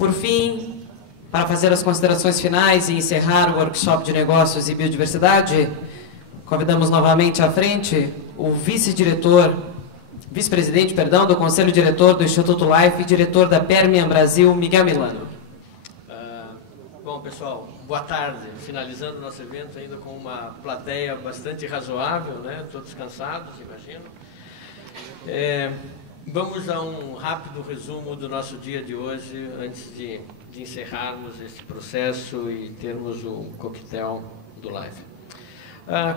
Por fim, para fazer as considerações finais e encerrar o workshop de negócios e biodiversidade, convidamos novamente à frente o vice-presidente do Conselho Diretor do Instituto Life e diretor da Permian Brasil, Miguel Milano. Bom, pessoal, boa tarde. Finalizando o nosso evento ainda com uma plateia bastante razoável, né? Todos cansados, imagino. Vamos a um rápido resumo do nosso dia de hoje, antes de encerrarmos esse processo e termos o coquetel do Live.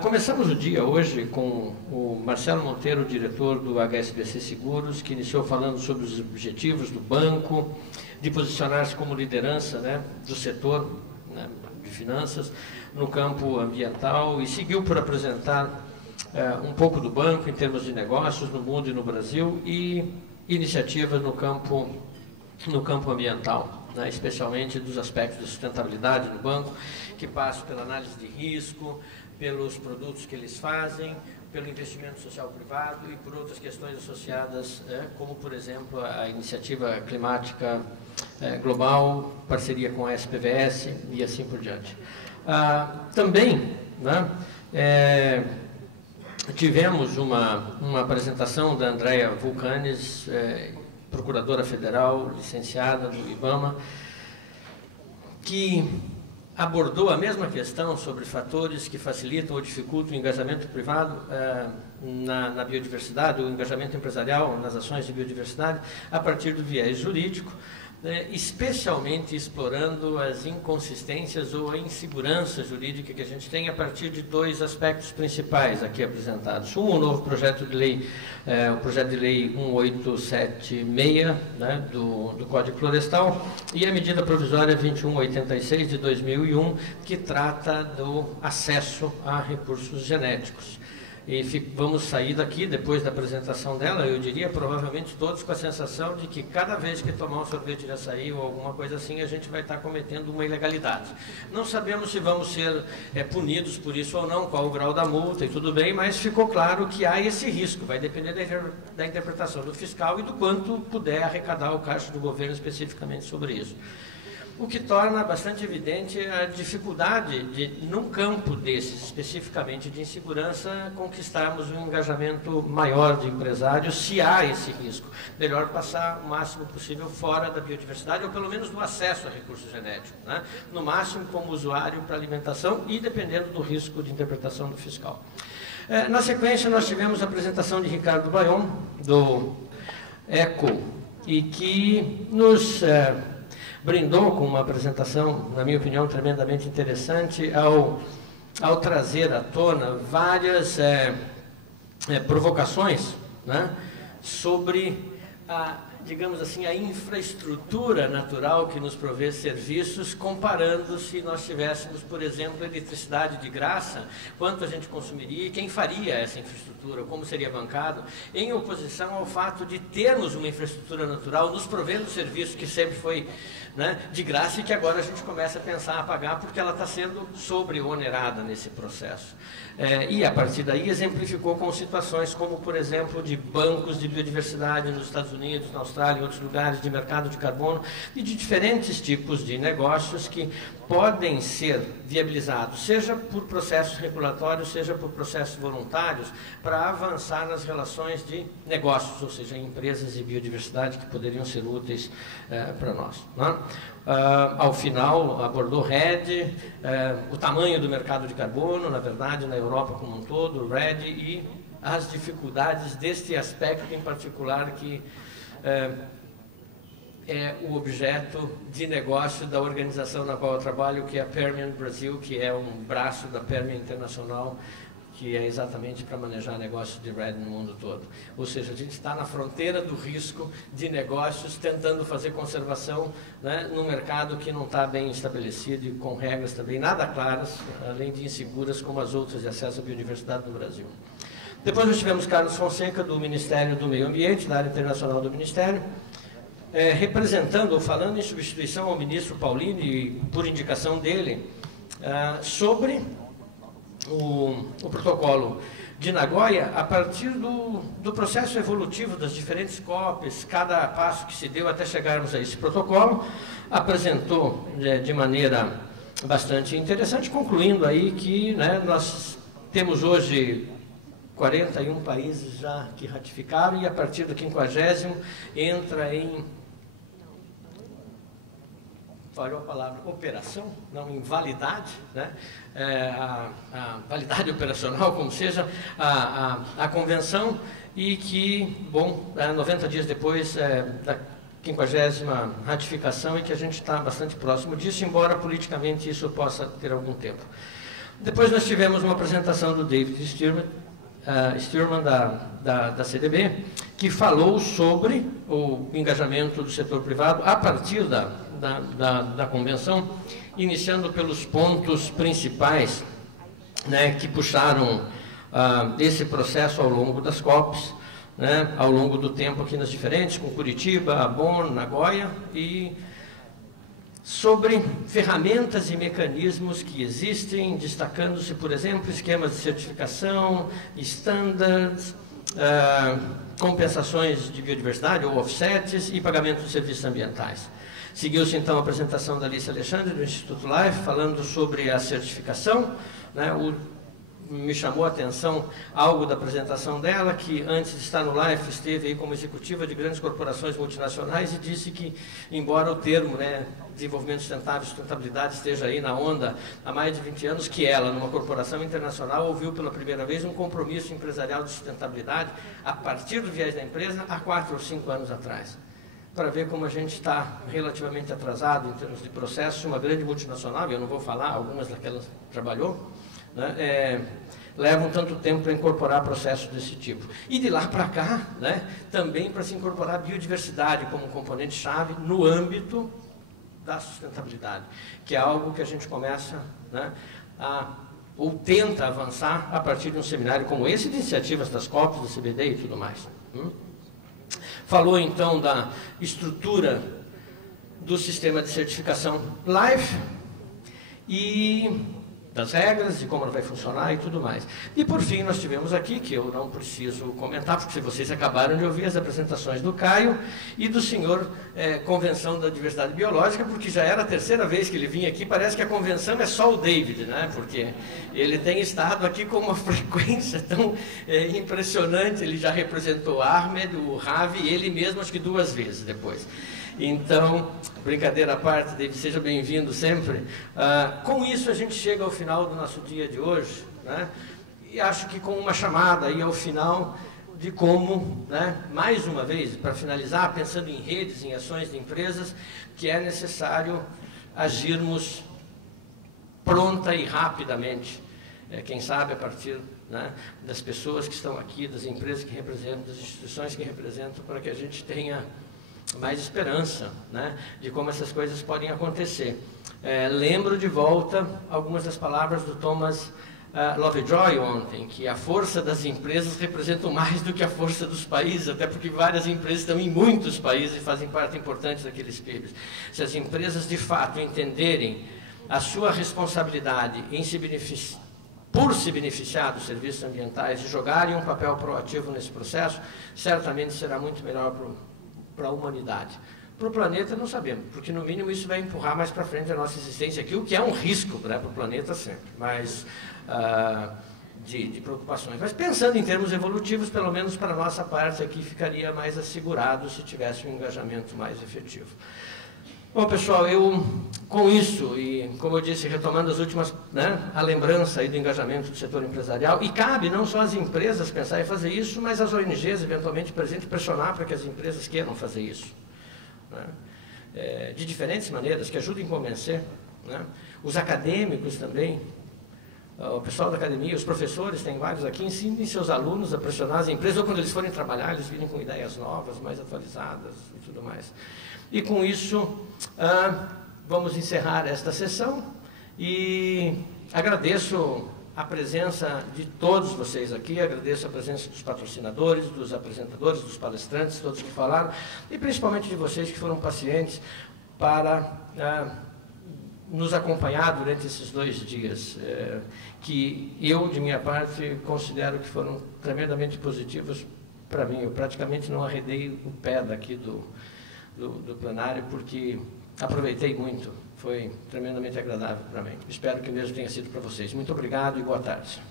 Começamos o dia hoje com o Marcelo Monteiro, diretor do HSBC Seguros, que iniciou falando sobre os objetivos do banco, de posicionar-se como liderança, né, do setor, né, de finanças no campo ambiental, e seguiu por apresentar um pouco do banco em termos de negócios no mundo e no Brasil e iniciativas no campo ambiental, né, especialmente dos aspectos de sustentabilidade no banco, que passam pela análise de risco, pelos produtos que eles fazem, pelo investimento social privado e por outras questões associadas, como, por exemplo, a iniciativa climática global, parceria com a SPVS e assim por diante. Também, né, tivemos uma apresentação da Andrea Vulcanes, procuradora federal, licenciada do IBAMA, que abordou a mesma questão sobre fatores que facilitam ou dificultam o engajamento privado na biodiversidade, o engajamento empresarial nas ações de biodiversidade, a partir do viés jurídico, especialmente explorando as inconsistências ou a insegurança jurídica que a gente tem a partir de dois aspectos principais aqui apresentados. Um, o novo projeto de lei, o projeto de lei 1876, né, do Código Florestal, e a medida provisória 2186 de 2001, que trata do acesso a recursos genéticos. E vamos sair daqui, depois da apresentação dela, eu diria, provavelmente todos com a sensação de que cada vez que tomar um sorvete de açaí ou alguma coisa assim, a gente vai estar cometendo uma ilegalidade. Não sabemos se vamos ser punidos por isso ou não, qual o grau da multa e tudo bem, mas ficou claro que há esse risco, vai depender da interpretação do fiscal e do quanto puder arrecadar o caixa do governo especificamente sobre isso. O que torna bastante evidente a dificuldade de, num campo desses, especificamente de insegurança, conquistarmos um engajamento maior de empresários, se há esse risco. Melhor passar o máximo possível fora da biodiversidade, ou pelo menos do acesso a recursos genéticos, né? No máximo como usuário para alimentação e dependendo do risco de interpretação do fiscal. Na sequência, nós tivemos a apresentação de Ricardo Bayon, do ECO, e que nos brindou com uma apresentação, na minha opinião, tremendamente interessante, ao trazer à tona várias provocações, né, sobre digamos assim, a infraestrutura natural que nos provê serviços, comparando se nós tivéssemos, por exemplo, eletricidade de graça, quanto a gente consumiria e quem faria essa infraestrutura, como seria bancado, em oposição ao fato de termos uma infraestrutura natural nos provendo serviço que sempre foi, né, de graça e que agora a gente começa a pensar a pagar porque ela está sendo sobre-onerada nesse processo. E a partir daí exemplificou com situações como, por exemplo, de bancos de biodiversidade nos Estados Unidos, na Austrália, em outros lugares, de mercado de carbono e de diferentes tipos de negócios que podem ser viabilizados, seja por processos regulatórios, seja por processos voluntários, para avançar nas relações de negócios, ou seja, empresas e biodiversidade que poderiam ser úteis para nós, né? Ao final, abordou RED, o tamanho do mercado de carbono, na verdade, na Europa como um todo, o RED, e as dificuldades deste aspecto em particular que é o objeto de negócio da organização na qual eu trabalho, que é a Permian Brasil, que é um braço da Permian Internacional, que é exatamente para manejar negócios de RED no mundo todo. Ou seja, a gente está na fronteira do risco de negócios, tentando fazer conservação, né, num mercado que não está bem estabelecido e com regras também nada claras, além de inseguras como as outras de acesso à biodiversidade no Brasil. Depois nós tivemos Carlos Fonseca, do Ministério do Meio Ambiente, da área internacional do Ministério, representando ou falando em substituição ao ministro Paulini, por indicação dele, sobre o protocolo de Nagoya, a partir do processo evolutivo das diferentes COPs, cada passo que se deu até chegarmos a esse protocolo, apresentou de maneira bastante interessante, concluindo aí que, né, nós temos hoje 41 países já que ratificaram, e a partir do 50º entra em, falhou a palavra, operação, não, em validade, né? A validade operacional, como seja, a convenção, e que, bom, 90 dias depois da 50ª ratificação, e que a gente está bastante próximo disso, embora politicamente isso possa ter algum tempo. Depois nós tivemos uma apresentação do David Stearman da CDB, que falou sobre o engajamento do setor privado a partir da convenção, iniciando pelos pontos principais, né, que puxaram esse processo ao longo das COPs, né, ao longo do tempo aqui nas diferentes, com Curitiba, Bonn, Nagoya, e sobre ferramentas e mecanismos que existem, destacando-se, por exemplo, esquemas de certificação, standards, compensações de biodiversidade ou offsets e pagamento de serviços ambientais. Seguiu-se então a apresentação da Alice Alexandre, do Instituto Life, falando sobre a certificação, né, me chamou a atenção algo da apresentação dela, que antes de estar no Life esteve aí como executiva de grandes corporações multinacionais, e disse que, embora o termo, né, desenvolvimento sustentável e sustentabilidade esteja aí na onda há mais de 20 anos, que ela, numa corporação internacional, ouviu pela primeira vez um compromisso empresarial de sustentabilidade a partir do viés da empresa há 4 ou 5 anos atrás. Para ver como a gente está relativamente atrasado em termos de processo. Uma grande multinacional, e eu não vou falar, algumas daquelas trabalhou, né, levam tanto tempo para incorporar processos desse tipo. E de lá para cá, né, também para se incorporar a biodiversidade como componente-chave no âmbito da sustentabilidade, que é algo que a gente começa, né, ou tenta avançar a partir de um seminário como esse, de iniciativas das COPs, da CBD e tudo mais. Falou então da estrutura do sistema de certificação Life e das regras, de como ela vai funcionar e tudo mais. E por fim nós tivemos aqui, que eu não preciso comentar, porque vocês acabaram de ouvir as apresentações do Caio e do senhor Convenção da Diversidade Biológica, porque já era a terceira vez que ele vinha aqui. Parece que a convenção é só o David, né? Porque ele tem estado aqui com uma frequência tão impressionante. Ele já representou Ahmed, o Ravi, e ele mesmo acho que 2 vezes depois. Então, brincadeira à parte, David, seja bem-vindo sempre. Com isso a gente chega ao final do nosso dia de hoje, né? E acho que com uma chamada aí ao final de como, né, mais uma vez, para finalizar, pensando em redes, em ações de empresas, que é necessário agirmos pronta e rapidamente, quem sabe a partir, né, das pessoas que estão aqui, das empresas que representam, das instituições que representam, para que a gente tenha mais esperança, né, de como essas coisas podem acontecer. Lembro de volta algumas das palavras do Thomas Lovejoy ontem, que a força das empresas representa mais do que a força dos países, até porque várias empresas estão em muitos países e fazem parte importante daqueles PIBs. Se as empresas de fato entenderem a sua responsabilidade em por se beneficiar dos serviços ambientais e jogarem um papel proativo nesse processo, certamente será muito melhor para a humanidade. Para o planeta não sabemos, porque no mínimo isso vai empurrar mais para frente a nossa existência aqui, o que é um risco, né, para o planeta sempre, mas de preocupações. Mas pensando em termos evolutivos, pelo menos para a nossa parte aqui ficaria mais assegurado se tivesse um engajamento mais efetivo. Bom, pessoal, eu com isso, e como eu disse, retomando as últimas, né, a lembrança aí do engajamento do setor empresarial, e cabe não só as empresas pensar em fazer isso, mas as ONGs eventualmente presentes pressionar para que as empresas queiram fazer isso, né, de diferentes maneiras, que ajudem a convencer, né, os acadêmicos também, o pessoal da academia, os professores, tem vários aqui, ensinem seus alunos a pressionar as empresas, ou quando eles forem trabalhar, eles virem com ideias novas, mais atualizadas e tudo mais. E com isso, vamos encerrar esta sessão e agradeço a presença de todos vocês aqui, agradeço a presença dos patrocinadores, dos apresentadores, dos palestrantes, todos que falaram, e principalmente de vocês que foram pacientes para nos acompanhar durante esses 2 dias, que eu, de minha parte, considero que foram tremendamente positivos para mim. Eu praticamente não arredei o pé daqui do plenário, porque aproveitei muito, foi tremendamente agradável para mim. Espero que o mesmo tenha sido para vocês. Muito obrigado e boa tarde.